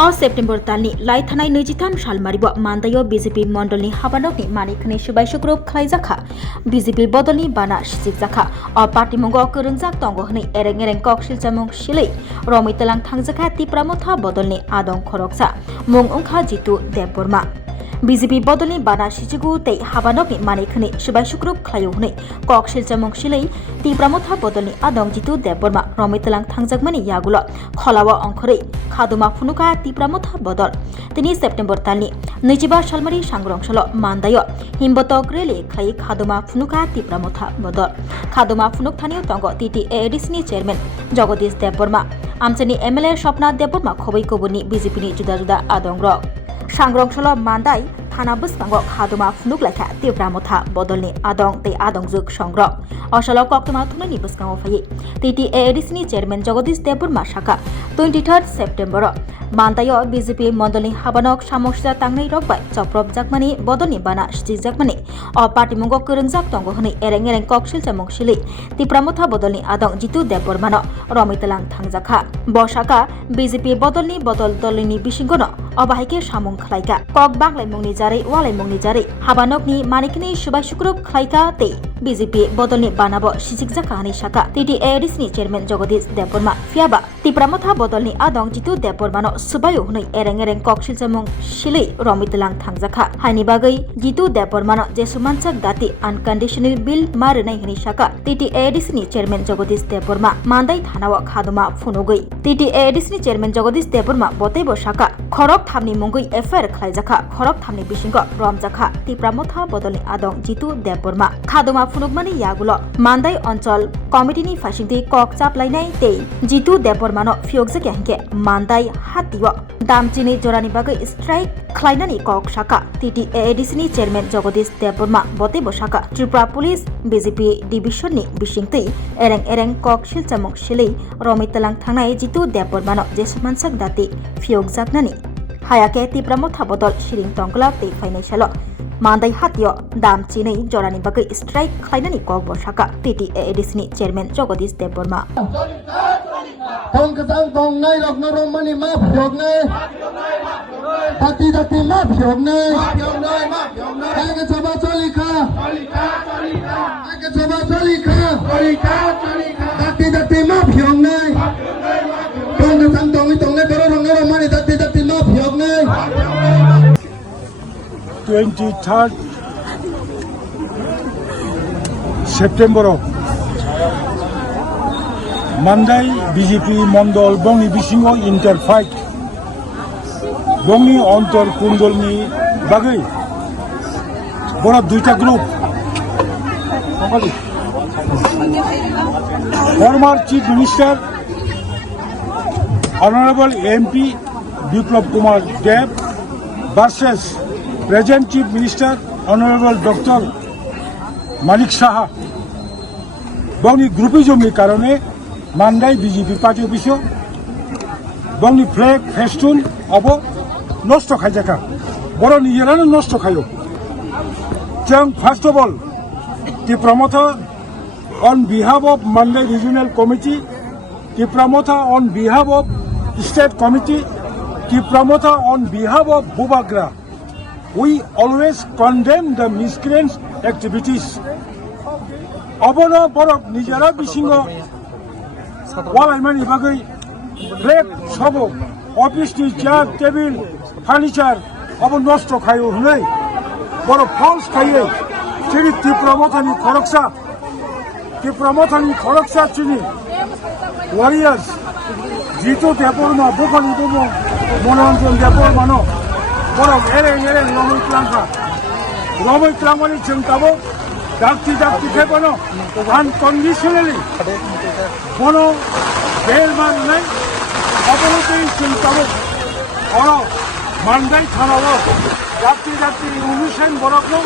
September तालनि लाइथानाय 23 सालमारिब मान्दायो BJP मण्डलनि हाबानकनि मानिखनि सुबाय सुग्रुप खालायजाखा BJP बदलनि बाना सिजिकजाखा पार्टीमुंगो कोरोंजाक तंगो हनै एरें एरें कक सिलचामुं सिलै रमितलां थांजाखा तिप्रामथा बदलनि आदं खरकसा मुं उंखा जितु देबबर्मा बीजेपी बदलनि बाना सिजिगु तै हाबानकनि मानिखनि सुबाय सुग्रुप खालायो हनै कक सिलचामुं सिलै तिप्रामथा बदलनि आदं जितु देबबर्मा रमितलां थांजाकमानि यागुल खलावा अंखरै खादुमा फुनुका तिप्रामथा बदल तिनि सेप्टेम्बर तालनि 25 सालमारि सांग्रंसल मान्दायो हिमबतक रेली खाई खादुमा फुनुका तिप्रामथा बदल खादुमा फुनुक थानियो तंग टीटीएडीसीनि चेयरमैन जगदीश देबबर्मा आमचेनि एमएलए स्वप्ना देबबर्मा खबै कबुनि बीजेपीनि जुदा जुदा आदं रक सांग्रंसल मान्दाय थाना बसकांगो खादुमा फुनुक लायखा तिप्रामथा बदलनि आदं तै आदंजुक संग्रह असल कक्तमा थुमनि बसकांगो फायै टीटीएडीसीनि चेयरमैन जगदीश देबबर्मा शाखा 23 सेप्टेम्बर मान्दायो बीजेपी मण्डलनि हाबानक सामोक्सा तांनै रकबाय चप्रब जाकमानि बदलनि बाना सिजिक जाकमानि पार्टीमुंगो कोरोंजाक तंगो हनै एरें एरें ककसिल चामुं सिलै तिप्रामथा बदलनि आदं जितु देबबर्मानो रमितलां थांजाखा बसाका बीजेपी बदलनि बदल दलनि बिसिंगनो अबाहायके सामुं खलायका कक बांलाय मुंनि जारै वालाय मुंनि जारै हाबानकनि मानिकनि सुबाय सुग्रुप खलायका तै बीजेपी बदलनि बानाबो सिजिक जाका हनै शाखा टीटीएडीसीनि चेयरमैन जगदीश देबबर्मा फियाबा तिप्रामथा बदलनि आदं जितु देबबर्मानो सुबायो हनै एरें एरें ककसिल चामुं सिलै रमितलां थांजाखा हानि बागै जितु देबबर्मानो जेसुमानसाक दाति अनकन्डिशनल बिल मारनाय हनै शाखा टीटीएडीसीनि चेयरमैन जगदीश देबबर्मा मान्दाय थानाव खादुमा फुनुगै टीटीएडीसीनि चेयरमैन जगदीश देबबर्मा बतैबो शाखा खरक थामनि मुंगै एफआईआर खलायजाखा खरक थामनि बिसिंगो रमजाखा तिप्रामथा बदलनि आदं जितु देबबर्मा खादुमा फुनुगमानि यागुल मान्दाय अंचल कमिटिनि फासिंथि कक चापलायनाय तै जितु देबबर्मानो फियगजाके हिंके मान्दाय हातियो दामचिनि जरानि बागै स्ट्राइक खलायनानि कक शाखा टीटीएडीसीनि चेयरमैन जगदीश देबबर्मा बतैबो शाखा त्रिपुरा पुलिस बीजेपी डिविजननि बिसिंथै एरें एरें कक सिलचामुं सिलै रमितलां थांनाय जितु देबबर्मानो जेसुमानसाक दाति फियगजाकनानि हायाके तिप्रामथा बदल सिरिं तंगलाक तै फाइनायसाल मान्दाय हातियो दामचिनै जरानि बागै स्ट्राइक खलायनानि कक बसाका टीटीएडीसीनि chairman Jagdish Debbarma Tongkatang tongnay rok na romani ma phiyog nay Tati tati ma phiyog nay Eke choba choli kha Eke choba choli kha Tati tati ma phiyog nay Tongkatang tongnay baro rok na romani tati tati ma phiyog nay 23rd September Mandai BJP Mondol Bongni Bisingo Interfight Bongni Ontor Kundolni Bagai Bora Duita Group Former Chief Minister Honorable MP Biplab Kumar Deb versus Present Chief Minister Honorable Dr. Manik Saha Bongni Groupism Karone Mandai BJP Party Office Bongni flag festoon abo nosto khaijaka boro nijerano nosto khayo Jang first of all the promoter on behalf of Mandai Regional Committee the promoter on behalf of State Committee the promoter on behalf of Bubagra we always condemn the miscreants activities abono borok nijera bisingo Walaimani bagai flag sobo office ni chair table furniture abo nosto khayo hunai boro false khaye chiri tipramothani khoroksa chini warriors jitu deborma bokani bomo mononjon debormano boro ere romoi klangmani chengtabo dakti khebono unconditionally bono belman nai অবনতি চিন্তাবো or Mandai থানাবো যাত্রী অনুষ্ঠান বরকনো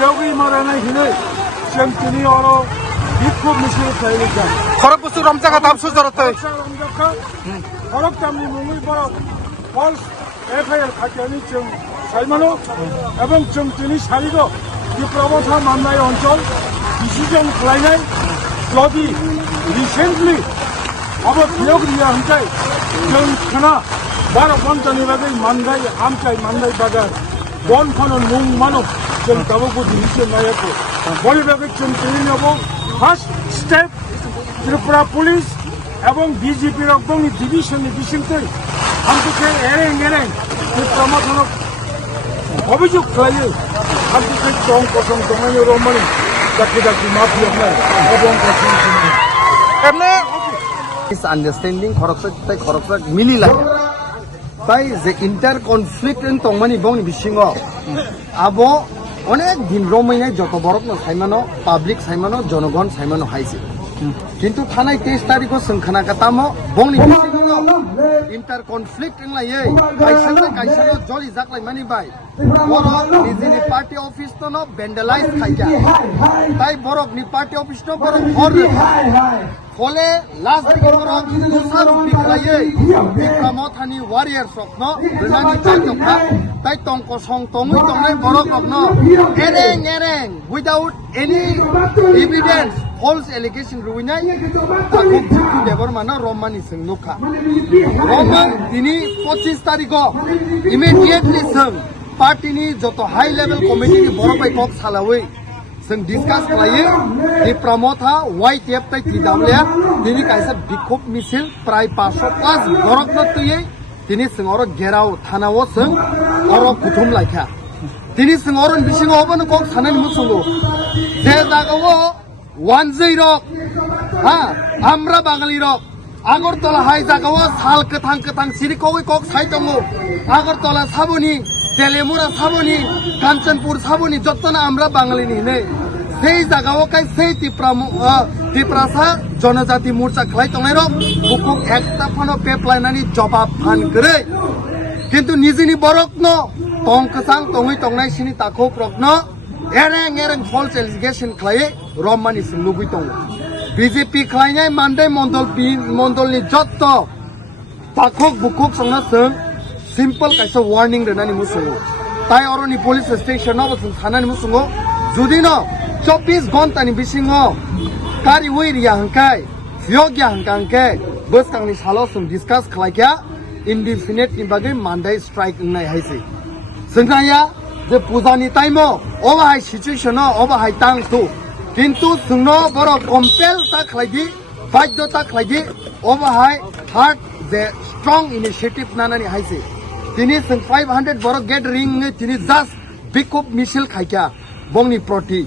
যোগী মারানাই হিনে जों दिनै अर बिखुब मिছিল खालामदों खरक बुस्तु रमजाखा दाम सुजरते रमजाखा खरक दामनि मुङै बरक फल्स एफआईआर खाथियानि जों साइमानो एवं जों दिनै सारिगो तिप्रामथा माननाय अञ्चल डिसिजन खालामनाय जदि रिसेन्टलि अब प्रयोग रिया हंखाय जों खाना बारो पन्चानि बागै मान्दाय आमचाय मान्दाय बाजार बन खनन मुं मानब जों गावखौ दिनैसो नायाखै बनि बागै जों दिनैनाव फार्स्ट स्टेप त्रिपुरा पुलिस এবং বিজেপি রকমনি ডিভিশনनि बिसिमथै आमखौ एरें एरें प्रमोथनक अभियोग खालायो आमखौ दं कसम दंनायनि रमानि दाखि दाखि माफिया এবং এমনি আন্ডারস্ট্যান্ডিং খরচক মিলি লাগে তাই যে ইন্টার কনফ্লিক্ট তংমানি বংনি বিসিঙ আবো অনেক দিন রমাইনাই যত বরক সাইমানো পাবলিক সাইমানো জনগণ সাইমানো হাইছে কিন্তু থানায় 23 তারিখও সংখানা কাতামো বংনি বিসিঙ ইন্টার কনফ্লিক্ট এংলাইয়ে কাইসানো জলি জাকলাই মানি বাই বরক নিজেনি পার্টি অফিস তো ন ভ্যান্ডালাইজ খাইয়া তাই বরকনি পার্টি অফিস তো বরক হর ফলে লাস্ট দিকে বরক দুসার বিকলাইয়ে বিক্রমথানি ওয়ারিয়ার স্বপ্ন রনানি চাইতকা তাই টংক সং টংই টংনাই বরক রকন এরেং without any evidence false allegation ruinai takuk jukti debar mana romani sing nukha roman dini 25 tarikho immediately sing party ni joto high level committee ni borobai kok salawi sing discuss khlaye di pramotha YTF tai tidamle dini kaisa bikhop misil prai 500 plus borok na tuye dini sing oro gerao thanao sing oro kuthum laikha dini sing oron bisingo obon kok sanani musungo je jagao 10 rock হ্যাঁ আমরা বাঙালি rock Agartala high জাগাও সাল কেথাং সিরিকই cock সাইতঙ্গ Agartala সাবনি Teliamura সাবনি Kanchanpur সাবনি যতনা আমরা বাঙালি নিনে সেই জাগাও কাই সেই ত্রিপুরা জনজাতি মোর্চা খাই তংনাই রক বুকুক একটা ফানো পেপলাইনানি জবাব ফান করে কিন্তু নিজেনি বরক ন টংকসাং টংই টংনাই সিনি তাখক রক ন এরেং ফলস এলিগেশন খাই রমানি লুগুই দङ বিজেপি খাইनाय मानदाय मण्डलनि जत्त ताखक बुखक संना जों सिम्पल कायसा वार्निं रेनानि मुसुङो ताय अरनि पुलिस स्टेशनाव जों थानानि मुसुङो जुदि न 24 घन्टानि बिसिङो कारि वैरिया हंखाय योग्या हंखांके बसकांनि सालो जों डिसकास खालायखा इनडिफिनिटनि बागै मानदाय स्ट्राइक होननाय हायसै जोंनाया जे पूजानि टाइमो अबाहाय सिचुएशनाव अबाहाय तांसु কিন্তু जोंनो बर कम्पेल ता खालायदि बाध्यता खालायदि अबाहाय हार्ड जे स्ट्रं इनिशिएटिभ नानानि हायसे दिनै जों 500 बर गेदरिं दिनै जास्ट बिखप मिছিল खायका बंनि प्रति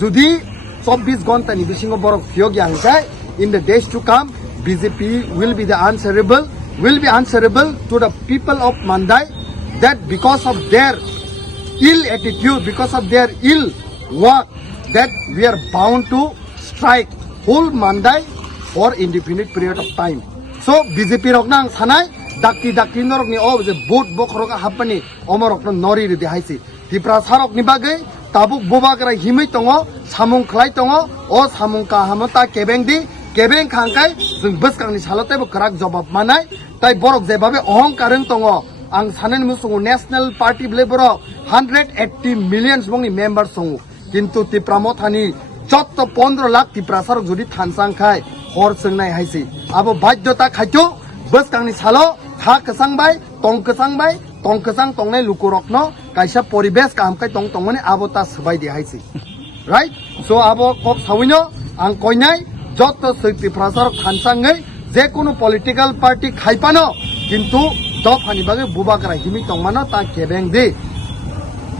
जुदि 24 घन्टानि बिसिङाव बर फियोग्या हायखाय in the days to come BJP will be answerable to the people of Mandai that because of their ill attitude, because of their ill work, that we are bound to strike whole Mandai for indefinite period of time. So BJP roknang sanai dakti norokni ob je boat bokhroka hapani omorokno nori re dehaisi Tripura sarokni bagai tabuk bobakra himai tongo samung khlai tongo o samung ka hamata kebeng khangkai जों बसकांनि सालतायबो कराक जवाब मानाय ताय बरक जेबाबे अहंकारं tongo ang sanen musungo national party ble borok 180 million bongni members songo কিন্তু ত্রিপুরামথানি যত 15 লাখ ত্রিপুরা সারক যদি থানসাং খাই হর सोंनाय हायसै आबो बाध्यता खायतो बसकांनि सालो खा कसांबाय टंकसां टंनाय लुकुरकनो कायसा परिबेस कामखाय टंगमाने आबो ता सबाय दे हायसै राइट सो आबो कब साविनो आं कयनाय যত ত্রিপুরা সারक थानसाङै जे कोनो पलिटिकल पार्टी खायपानो किन्तु दफानि बागै बुबाग्रा हिमि टंमानो ता केबें दे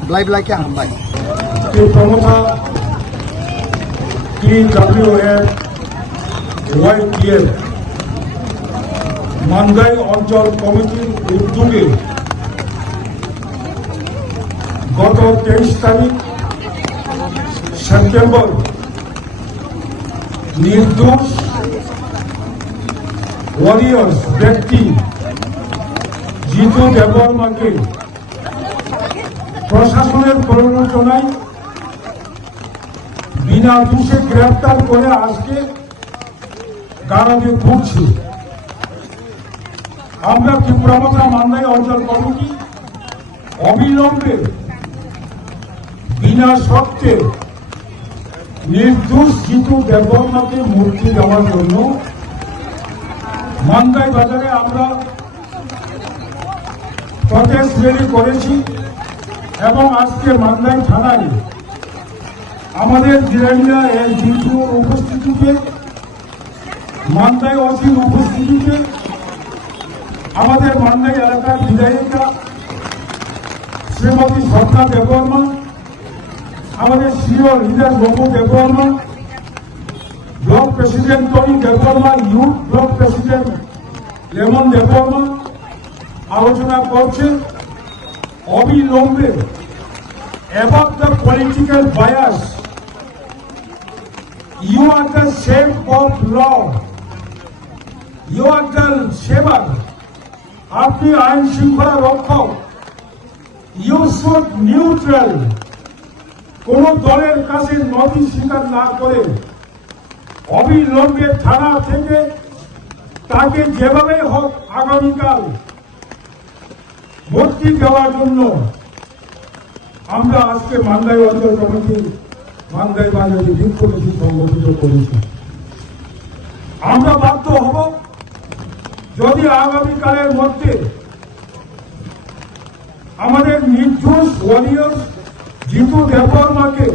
ब्लाइके हामबाय प्रमोथा TWF YTF মান্দাই অঞ্চল কমিটির উদ্যোগে গত 23 তারিখ সেপ্টেম্বর নির্দোষ ওয়ারিয়র্স ব্যক্তি জিতু দেববর্মাকে প্রশাসনের প্ররোচনায় বিনা দোষে গ্রেফতার করে আজকে কারাগারে ভুগছি। আমরা ত্রিপুরামথা মান্দাই অঞ্চল কমিটি অবিলম্বে বিনা শর্তে নির্দোষ জিতু দেববর্মাকে মুক্তি দেওয়ার জন্য মান্দাই বাজারে আমরা প্রেস রিলি করেছি এবং আজকে মান্দাই থানায় আমাদের জিরানিয়া এর জিতুর উপস্থিতিতে, মান্দাই ওসির উপস্থিতিতে, আমাদের মান্দাই এলাকার বিধায়িকা শ্রীমতী স্বপ্না দেববর্মা, আমাদের সিও লিডার বাবু Debbarma, block president Tony Debbarma, youth block president lemon Debbarma আলোচনা করছে অবিলম্বে above the political bias. You are the shape of law. You are the shaper. আপনি আইন শৃঙ্খলা রক্ষক। You should neutral. কোন দলের কাছে নথি স্বীকার না করে অবিলম্বে থানা থেকে তাকে যেভাবে হোক আগামীকাল ভর্তি দেওয়ার জন্য আমরা আজকে মান্দাই অঞ্চল কমিটি মান্দাই বাজারে বিক্ষোভ কমিটি সংগঠিত করেছি। আমরা বাধ্য হব যদি আগামীকালের মধ্যে আমাদের নির্দোষ ওয়ারিয়র জিতু দেববর্মাকে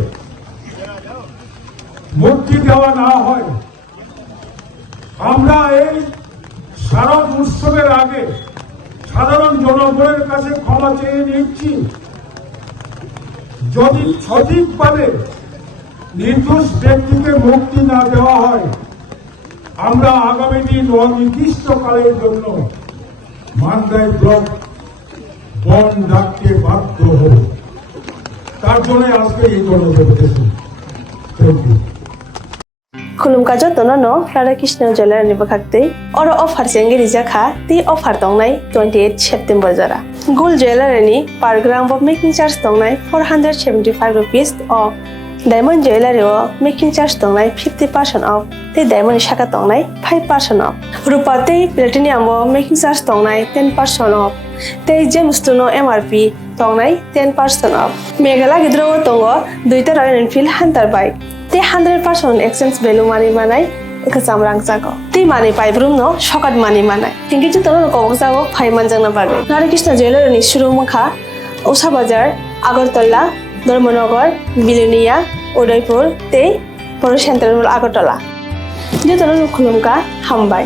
মুক্তি দেওয়া না হয়। আমরা এই শারদ উৎসবের আগে সাধারণ জনগণের কাছে ক্ষমা চেয়ে নিচ্ছি। যদি সঠিকভাবে নির্দোষ ব্যক্তিকে মুক্তি না দেওয়া হয়, আমরা আগামী দিন অনির্দিষ্টকালের জন্য মান্দাই ব্লক বন্ধ ডাকতে বাধ্য হব। তার জন্য আজকে এই গণসভা থ্যাংক ইউ। खुलुमकाजो तोनो राधाकृष्ण ज्वेलार नि बखाक्ते और ऑफर सेंगे रिजाखा ती ऑफर तंगनाय 28 सेप्टेम्बर जरा गोल्ड ज्वेलार नि per gram of making charge तंगनाय 475 रुपीस और डायमंड ज्वेलार ओ मेकिंग चार्ज तंगनाय 50% ऑफ ते डायमंड शाखा तंगनाय 5% ऑफ रुपा ते प्लेटिनियम ओ मेकिंग चार्ज तंगनाय 10% ऑफ ते जेम्स तुनो एमआरपी तंगनाय 10% ऑफ मेघाला गिद्रो तंगो दुइटा रॉयल एनफील्ड हंटर बाइक ते 100% एक्सचेंज वैल्यू मानी मानाय एकजाम रां जागो ते माने पाइब्रुम नो शकात मानी मानाय थिंकि जो तनो को जागो फाइमान जंगना बागे राधाकृष्ण ज्वेलार नि शुरू मुखा उषा बाजार আগরতলা ধর্মনগর বিলুনিয়া উদয়পুর ते बर सेंट्रल আগরতলা जो तनो खुलुमका हामबाय।